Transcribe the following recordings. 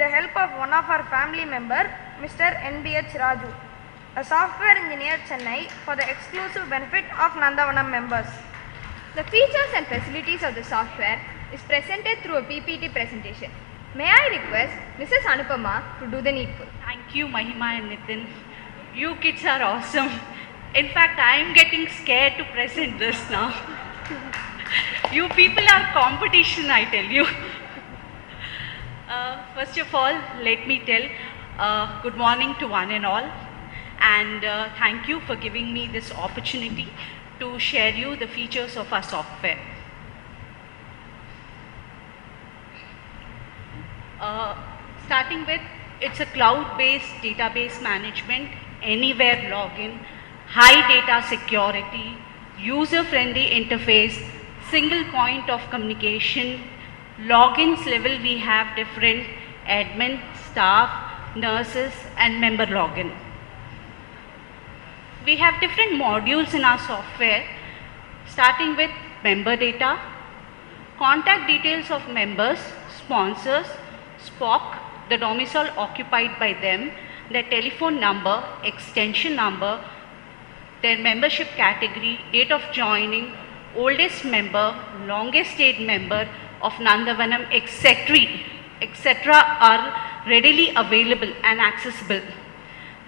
the help of one of our family member, Mr. NBH Raju, a software engineer Chennai, for the exclusive benefit of Nandavanam members. The features and facilities of the software is presented through a PPT presentation. May I request Mrs. Anupama to do the needful. Thank you, Mahima and Nitin. You kids are awesome. In fact, I am getting scared to present this now. You people are competition, I tell you. First of all, let me tell good morning to one and all, and thank you for giving me this opportunity to share you the features of our software. Starting with, it's a cloud-based database management, anywhere login, high data security, user-friendly interface, single point of communication. Logins level, we have different admin, staff, nurses and member login. We have different modules in our software, starting with member data, contact details of members, sponsors, SPOC, the domicile occupied by them, their telephone number, extension number, their membership category, date of joining, oldest member, longest stayed member of Nandavanam, etc. are readily available and accessible.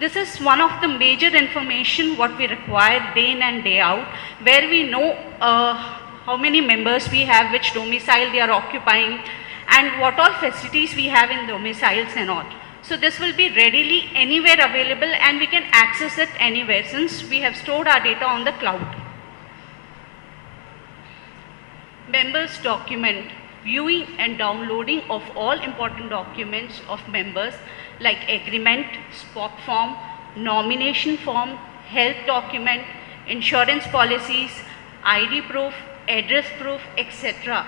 This is one of the major information what we require day in and day out, where we know how many members we have, which domicile they are occupying, and what all facilities we have in domiciles and all. So this will be readily anywhere available and we can access it anywhere since we have stored our data on the cloud. Members document, viewing and downloading of all important documents of members like agreement, SPOC form, nomination form, health document, insurance policies, ID proof, address proof, etc.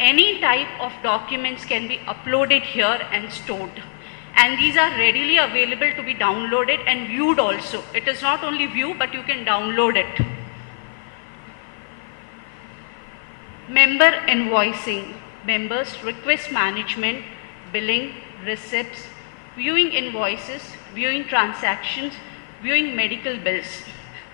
Any type of documents can be uploaded here and stored. And these are readily available to be downloaded and viewed also. It is not only view, but you can download it. Member invoicing, members request management, billing, receipts, viewing invoices, viewing transactions, viewing medical bills.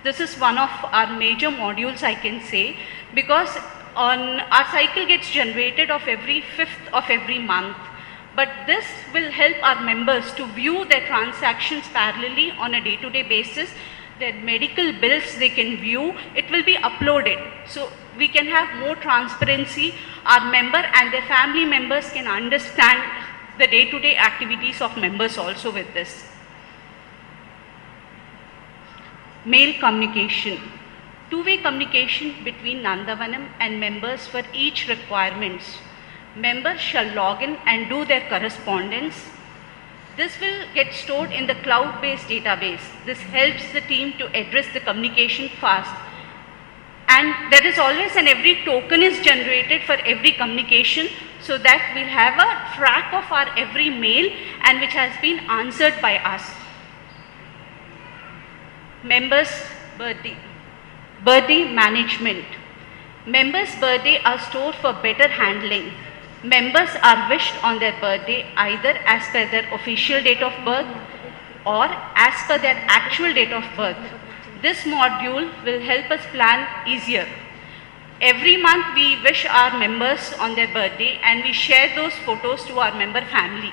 This is one of our major modules, I can say, because our cycle gets generated of every 5th of every month. But this will help our members to view their transactions parallelly on a day-to-day basis. Their medical bills they can view, it will be uploaded. So we can have more transparency. Our member and their family members can understand the day-to-day activities of members also with this. Mail communication. Two-way communication between Nandavanam and members for each requirements. Members shall log in and do their correspondence. This will get stored in the cloud-based database. This helps the team to address the communication fast. And there is always and every token is generated for every communication so that we'll have a track of our every mail and which has been answered by us. Members' birthday. Birthday management. Members' birthday are stored for better handling. Members are wished on their birthday either as per their official date of birth or as per their actual date of birth. This module will help us plan easier. Every month we wish our members on their birthday and we share those photos to our member family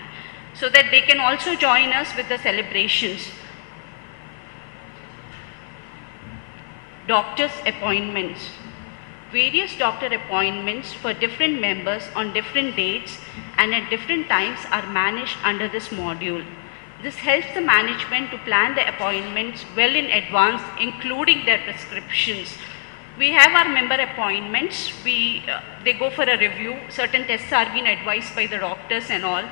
so that they can also join us with the celebrations. Doctor's appointments. Various doctor appointments for different members on different dates and at different times are managed under this module. This helps the management to plan the appointments well in advance, including their prescriptions. We have our member appointments. They go for a review. Certain tests are being advised by the doctors and all.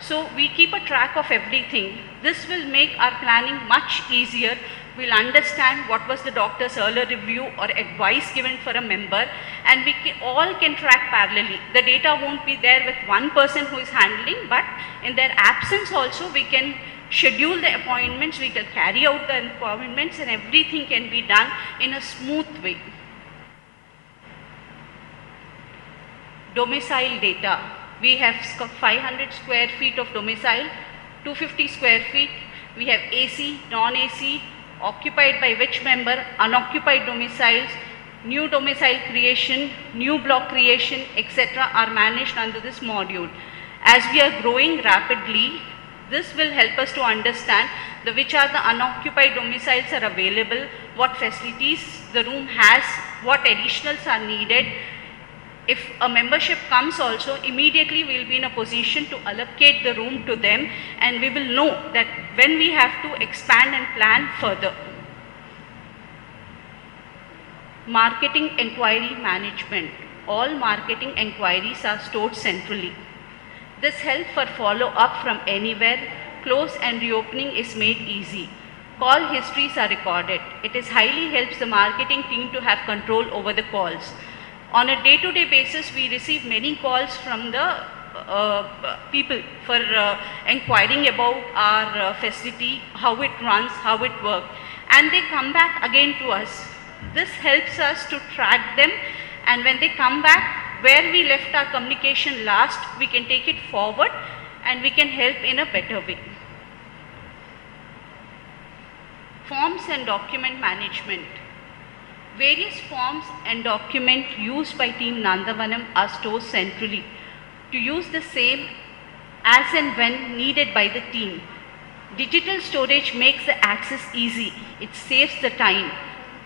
So we keep a track of everything. This will make our planning much easier. We'll understand what was the doctor's earlier review or advice given for a member, and we all can track parallelly. The data won't be there with one person who is handling, but in their absence also we can schedule the appointments, we can carry out the appointments, and everything can be done in a smooth way. Domicile data. We have 500 square feet of domicile, 250 square feet. We have AC, non-AC, occupied by which member, unoccupied domiciles, new domicile creation, new block creation, etc. are managed under this module. As we are growing rapidly, this will help us to understand which are the unoccupied domiciles are available, what facilities the room has, what additionals are needed. If a membership comes also, immediately we will be in a position to allocate the room to them, and we will know that when we have to expand and plan further. Marketing inquiry management. All marketing inquiries are stored centrally. This helps for follow-up from anywhere. Close and reopening is made easy. Call histories are recorded. It is highly helps the marketing team to have control over the calls. On a day-to-day basis, we receive many calls from the people for inquiring about our facility, how it runs, how it works, and they come back again to us. This helps us to track them, and when they come back, where we left our communication last, we can take it forward and we can help in a better way. Forms and document management. Various forms and documents used by Team Nandavanam are stored centrally to use the same as and when needed by the team. Digital storage makes the access easy. It saves the time.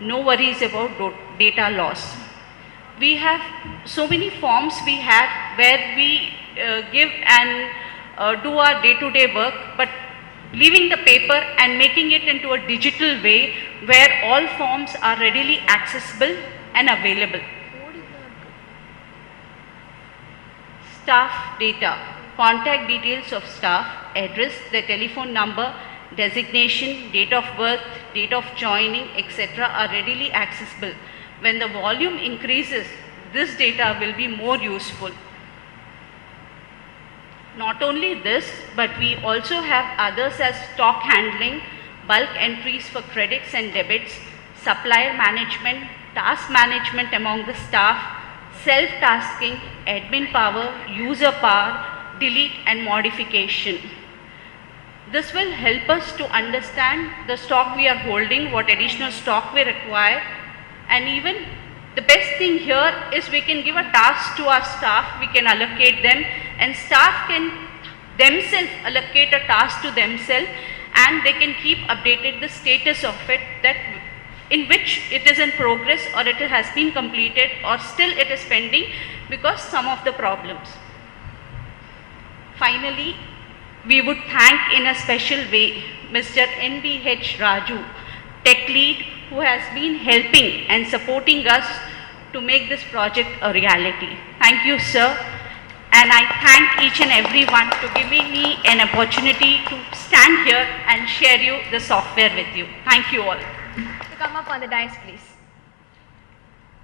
No worries about data loss. We have so many forms we have where we give and do our day-to-day work, but leaving the paper and making it into a digital way where all forms are readily accessible and available. Staff data, contact details of staff, address, their telephone number, designation, date of birth, date of joining, etc. are readily accessible. When the volume increases, this data will be more useful. Not only this, but we also have others as stock handling, bulk entries for credits and debits, supplier management, task management among the staff, self-tasking, admin power, user power, delete and modification. This will help us to understand the stock we are holding, what additional stock we require, and even the best thing here is we can give a task to our staff, we can allocate them, and staff can themselves allocate a task to themselves, and they can keep updated the status of it, that in which it is in progress or it has been completed or still it is pending because some of the problems. Finally, we would thank in a special way Mr. NBH Raju, Tech Lead, who has been helping and supporting us to make this project a reality. Thank you, sir. And I thank each and everyone to giving me an opportunity to stand here and share you the software with you. Thank you all. To come up on the dais, please.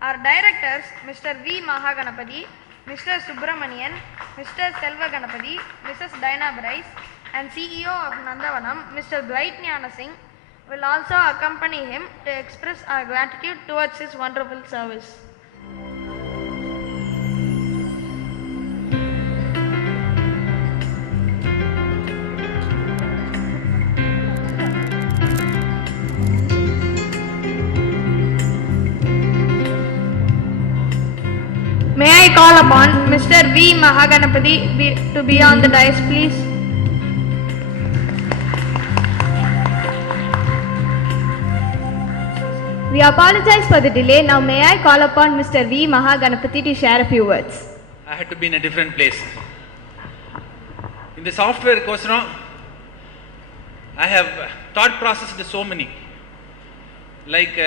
Our directors, Mr. V. Mahaganapati, Mr. Subramanian, Mr. Selva Ganapati, Mrs. Diana Bryce, and CEO of Nandavanam, Mr. Bright Jnana Singh, will also accompany him to express our gratitude towards his wonderful service. May I call upon Mr. V. Mahaganapati to be on the dais, please? We apologize for the delay. Now may I call upon Mr. V. Mahaganapati to share a few words. I had to be in a different place. In the software course now, I have thought processed so many. Like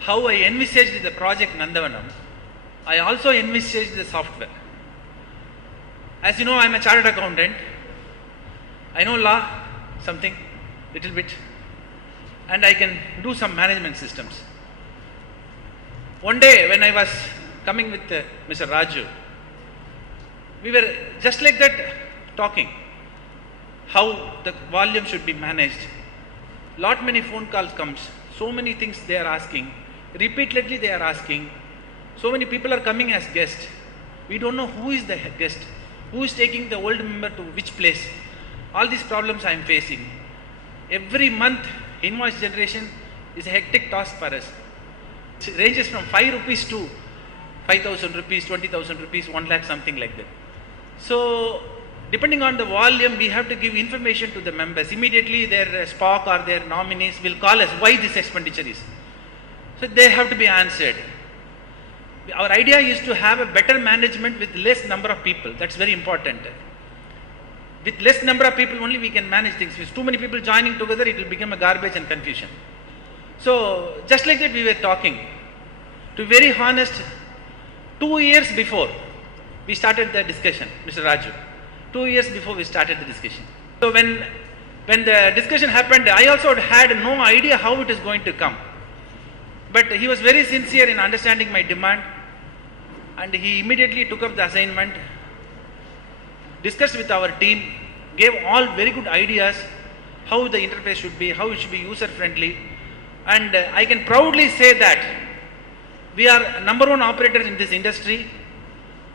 how I envisaged the project Nandavanam, I also envisaged the software. As you know, I am a chartered accountant. I know law, something, little bit, and I can do some management systems. One day when I was coming with Mr. Raju, we were just like that talking, how the volume should be managed. Lot many phone calls comes, so many things they are asking, repeatedly they are asking. So many people are coming as guests. We don't know who is the guest. who is taking the old member to which place. All these problems I am facing. Every month invoice generation is a hectic task for us. It ranges from 5 rupees to 5,000 rupees, 20,000 rupees, 1 lakh, something like that. So depending on the volume, we have to give information to the members. Immediately their SPOC or their nominees will call us why this expenditure is. So they have to be answered. Our idea is to have a better management with less number of people. That's very important. With less number of people only we can manage things. With too many people joining together, it will become a garbage and confusion. So just like that we were talking. To be very honest, 2 years before we started the discussion, Mr. Raju. 2 years before we started the discussion. So when the discussion happened, I also had no idea how it is going to come. But he was very sincere in understanding my demand, and he immediately took up the assignment, discussed with our team, gave all very good ideas how the interface should be, how it should be user friendly, and I can proudly say that we are number one operators in this industry,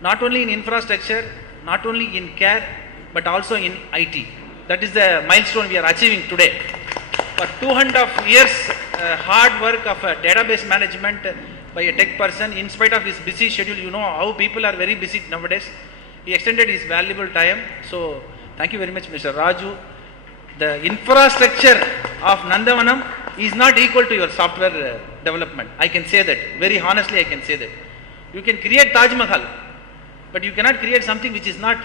not only in infrastructure, not only in care, but also in IT. That is the milestone we are achieving today. For 2.5 years hard work of database management by a tech person, in spite of his busy schedule, you know how people are very busy nowadays, he extended his valuable time. So thank you very much, Mr. Raju. The infrastructure of Nandavanam is not equal to your software development. I can say that, very honestly I can say that. You can create Taj Mahal, but you cannot create something which is not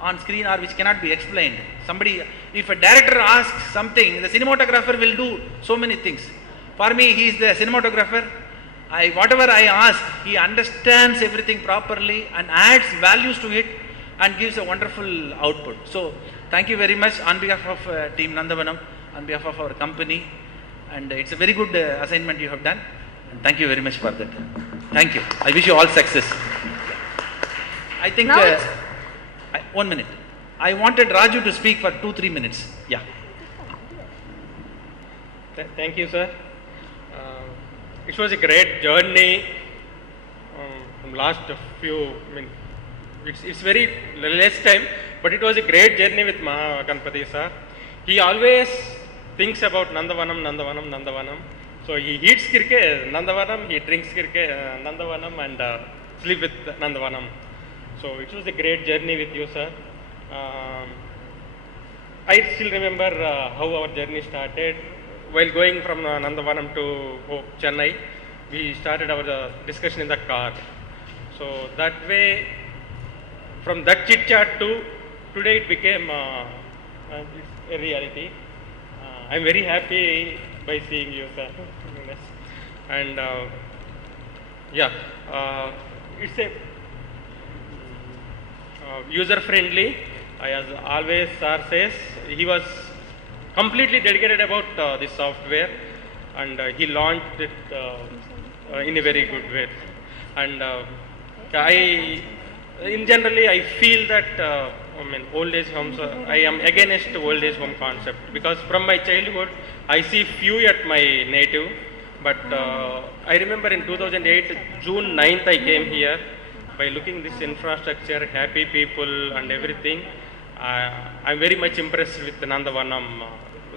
on screen or which cannot be explained. Somebody, if a director asks something, the cinematographer will do so many things. For me, he is the cinematographer. Whatever I ask, he understands everything properly and adds values to it and gives a wonderful output. So thank you very much on behalf of Team Nandavanam, on behalf of our company, and it's a very good assignment you have done, and thank you very much for that. Thank you. I wish you all success. I think, Now it's- 1 minute. I wanted Raju to speak for 2-3 minutes. Yeah. Thank you, sir. It was a great journey from last few, it's very less time, but it was a great journey with Mahaganapati, sir. He always thinks about Nandavanam. So he eats kirke Nandavanam, he drinks kirke Nandavanam, and sleep with Nandavanam. So it was a great journey with you, sir. I still remember how our journey started. While going from Nandavanam to Chennai, we started our discussion in the car. So that way, from that chit chat to today, it became a reality. I'm very happy by seeing you, sir. And it's a user friendly. As always, sir says, he was completely dedicated about this software, and he launched it in a very good way. And generally I feel that old age homes, I am against old age home concept, because from my childhood I see few at my native, but I remember in 2008 June 9th I came here. By looking this infrastructure, happy people and everything, I'm very much impressed with Nandavanam,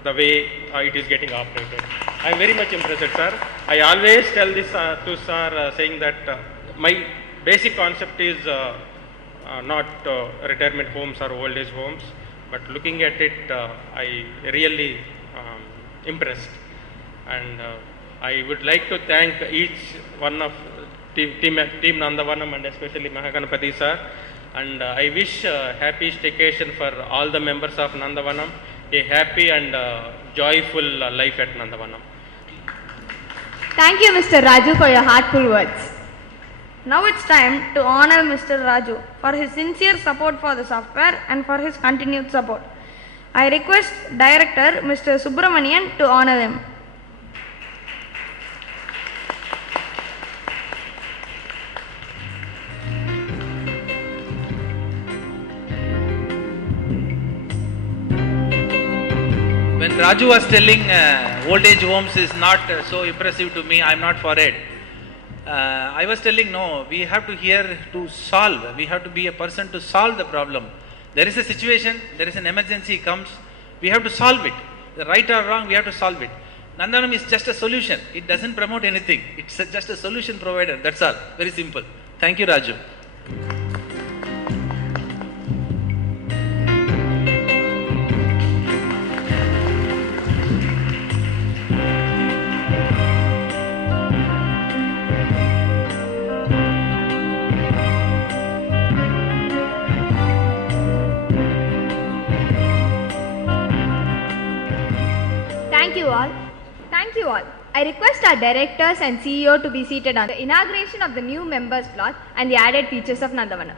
the way it is getting operated. I'm very much impressed, sir. I always tell this to sir, saying that my basic concept is not retirement homes or old age homes, but looking at it, I really impressed. And I would like to thank each one of Team Nandavanam and especially Mahaganapati sir. And I wish happy staycation for all the members of Nandavanam, a happy and joyful life at Nandavanam. Thank you, Mr. Raju, for your heartful words. Now it's time to honor Mr. Raju for his sincere support for the software and for his continued support. I request Director Mr. Subramanian to honor him. When Raju was telling old age homes is not so impressive to me, I am not for it. I was telling, no, we have to here to solve. We have to be a person to solve the problem. There is a situation, there is an emergency comes, we have to solve it. The right or wrong, we have to solve it. Nandavanam is just a solution. It doesn't promote anything. It's just a solution provider. That's all. Very simple. Thank you, Raju. Thank you all. Thank you all. I request our directors and CEO to be seated on the inauguration of the new members plot and the added features of Nandavanam.